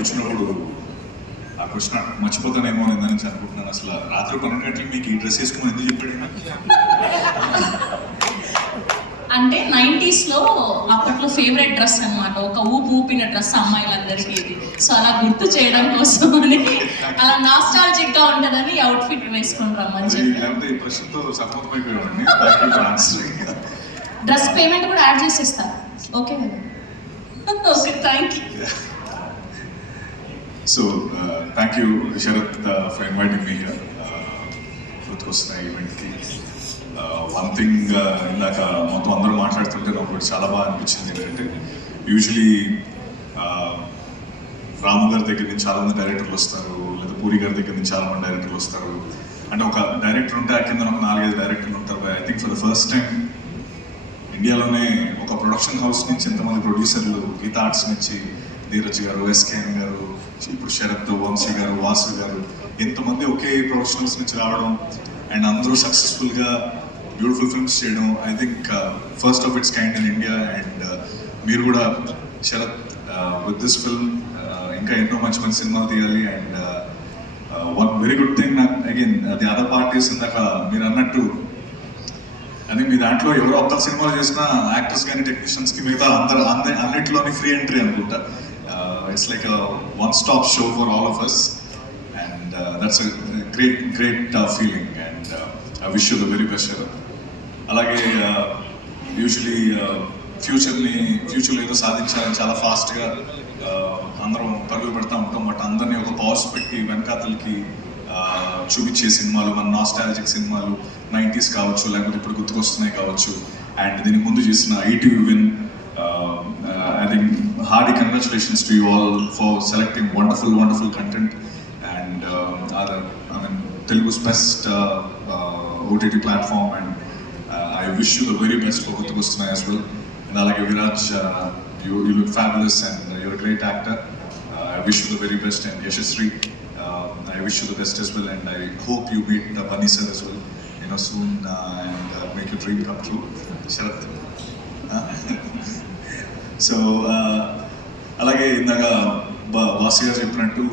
కూర్చున్నప్పుడు ఆ క్వశ్చన్ మర్చిపోతానేమో అని నేను అనుకుంటున్నాను. అసలు రాత్రి 12 గంటలకు మీకు ఈ డ్రెస్ వేసుకోమని ఎందుకు చెప్పాడు? అంటే 90s లో అప్పట్లో ఫేవరెట్ డ్రెస్ అన్నమాట, ఒక ఊపిన డ్రెస్ అమ్మాయిలందరికీ ఇది. సో అలా గుర్తు చేయడం కోసం అని, అలా నాస్టాలజిక్ గా ఉంటదని అవుట్ఫిట్ వేసుకుని రమ్మని చెప్పి. డ్రెస్ పేమెంట్ కూడా యాడ్ చేసేస్తారు. Okay okay, thank you. So thank you Sharath for inviting me here. గుర్తుకొస్తున్న ఈవెంట్కి వన్ థింగ్ ఇందాక మొత్తం అందరూ మాట్లాడుతుంటే నాకు చాలా బాగా అనిపించింది ఏంటంటే, యూజువలీ రాము గారి దగ్గర నుంచి చాలామంది డైరెక్టర్లు వస్తారు, లేదా పూరి గారి దగ్గర నుంచి చాలామంది డైరెక్టర్లు వస్తారు. అంటే ఒక డైరెక్టర్ ఉంటే ఆ కింద ఒక 4-5 డైరెక్టర్లు ఉంటారు. I think for the first time ఇండియాలోనే ఒక ప్రొడక్షన్ హౌస్ నుంచి ఎంతమంది ప్రొడ్యూసర్లు, గీతా ఆర్ట్స్ నుంచి ధీరజ్ గారు, ఎస్కేఎన్ గారు, ఇప్పుడు శరత్, వంశీ గారు, వాసు గారు, ఎంతమంది ఒకే ప్రొఫెషనల్స్ నుంచి రావడం అండ్ అందరూ సక్సెస్ఫుల్గా బ్యూటిఫుల్ ఫిల్మ్స్ చేయడం, I think first of it's kind in India. And మీరు కూడా శరత్ విత్ దిస్ ఫిల్మ్ ఇంకా ఎన్నో మంచి మంచి సినిమాలు తీయాలి. And one very good thing again the other parties ఇందాక మీరు అన్నట్టు, అది మీ దాంట్లో ఎవరో ఒక్క సినిమాలు చేసిన యాక్టర్స్ కానీ టెక్నీషియన్స్కి మిగతా అన్నింటిలోని ఫ్రీ ఎంట్రీ అనుకుంటా. It's like one stop show for all of us and that's great feeling. And I wish you the very best. అలాగే యూజువలీ ఫ్యూచర్లో ఏదో సాధించాలని చాలా ఫాస్ట్గా అందరం పరుగులు పెడతా ఉంటాం. బట్ అందరినీ ఒక పాజ్ పెట్టి వెనకాతలకి చూపించే సినిమాలు, మన నాస్టాలజిక్ సినిమాలు 90s కావచ్చు, లేకపోతే ఇప్పుడు గుర్తుకొస్తున్నాయి కావచ్చు. అండ్ దీనికి ముందు చేసిన ETV Win, I think hearty congratulations to you all for selecting wonderful content. And I mean Telugu's best OTT platform. And I wish you the very best for Gurthukosthunnayi as well. And అలాగే Viraj, you look fabulous and you're a great actor. I wish you the very best. And Yashasri, I wish you the best as well. And I hope you meet Bunny sir as well, soon, and make your dream come true. Sharath. So, అలాగే ఇందాక వాసి గారు చెప్పినట్టు,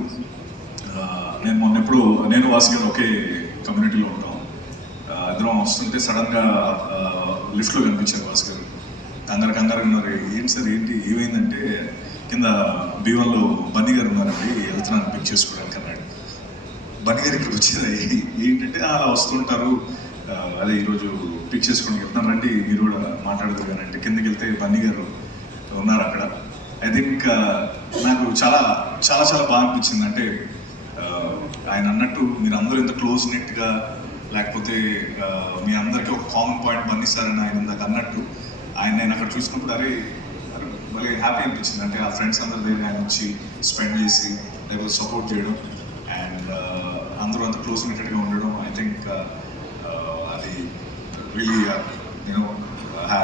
నేను వాసి గారు ఒకే కమ్యూనిటీలో ఉంటాం. ఇద్దరం వస్తుంటే సడన్గా లిఫ్ట్లో కనిపించారు వాసి గారు. కంగారు ఉన్నారు. ఏంటి సార్, ఏంటి ఏమైందంటే, కింద B1లో బన్నీ గారు ఉన్నారండి, వెళ్తున్నాను పిక్ చేసుకోవడానికి అన్నాడు. బన్నీ గారు ఇక్కడ వచ్చేది ఏంటంటే, అలా వస్తుంటారు, అదే ఈరోజు పిక్ చేసుకోవడానికి వెళ్తున్నాను రండి, మీరు కూడా మాట్లాడదు కానీ అంటే కిందకి వెళ్తే బన్నీ గారు ఉన్నారు అక్కడ. ఐ థింక్ నాకు చాలా చాలా చాలా బాగా అనిపించింది. అంటే ఆయన అన్నట్టు మీరు అందరూ ఎంత క్లోజ్ నెట్గా, లేకపోతే మీ అందరికీ ఒక కామన్ పాయింట్ బన్నీ సార్ అని ఆయన ఇందాక అన్నట్టు, ఆయన నేను అక్కడ చూసినప్పుడు అరే మళ్ళీ హ్యాపీ అనిపించింది. అంటే ఆ ఫ్రెండ్స్ అందరి దగ్గర ఆయన వచ్చి స్పెండ్ చేసి లేకపోతే సపోర్ట్ చేయడం అండ్ అందరూ అంత క్లోజ్ నెట్టెడ్గా ఉండడం, ఐ థింక్ అది really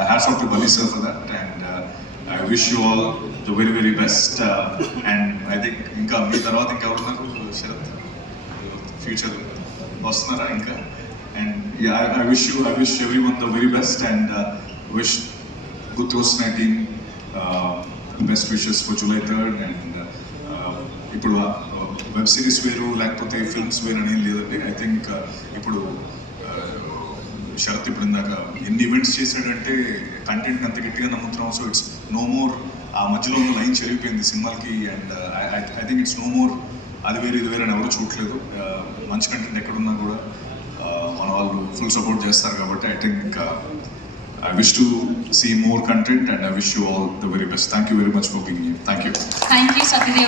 hats off to Bunny sir for that. And I wish you all the very very best. And I think ఇంకా మీ తర్వాత ఇంకెవరున్నారు శరత్, ఫ్యూచర్ వస్తున్నారా ఇంకా? And I wish everyone the very best. And wish గుర్తుకొస్తున్న team best wishes for July 3rd. అండ్ ఇప్పుడు web series వేరు లేకపోతే ఫిల్మ్స్ వేరు అనేది లేదండి. ఐ థింక్ ఇప్పుడు శరత్ ఇప్పుడు ఇందాక ఎన్ని ఈవెంట్స్ చేశాడంటే కంటెంట్ అంత గట్టిగా నమ్ముతున్నాం. సో ఇట్స్ నో మోర్ ఆ మధ్యలో ఉన్న లైన్ చెరిగిపోయింది సినిమాలకి. And I think it's no more అది వేరు ఇది వేరు అని ఎవరు చూడట్లేదు. మంచి కంటెంట్ ఎక్కడున్నా కూడా మన వాళ్ళు ఫుల్ సపోర్ట్ చేస్తారు కాబట్టి I think I wish to see more content and I wish you all the very best. Thank you very much for being here. Thank you. Thank you, Satyadev.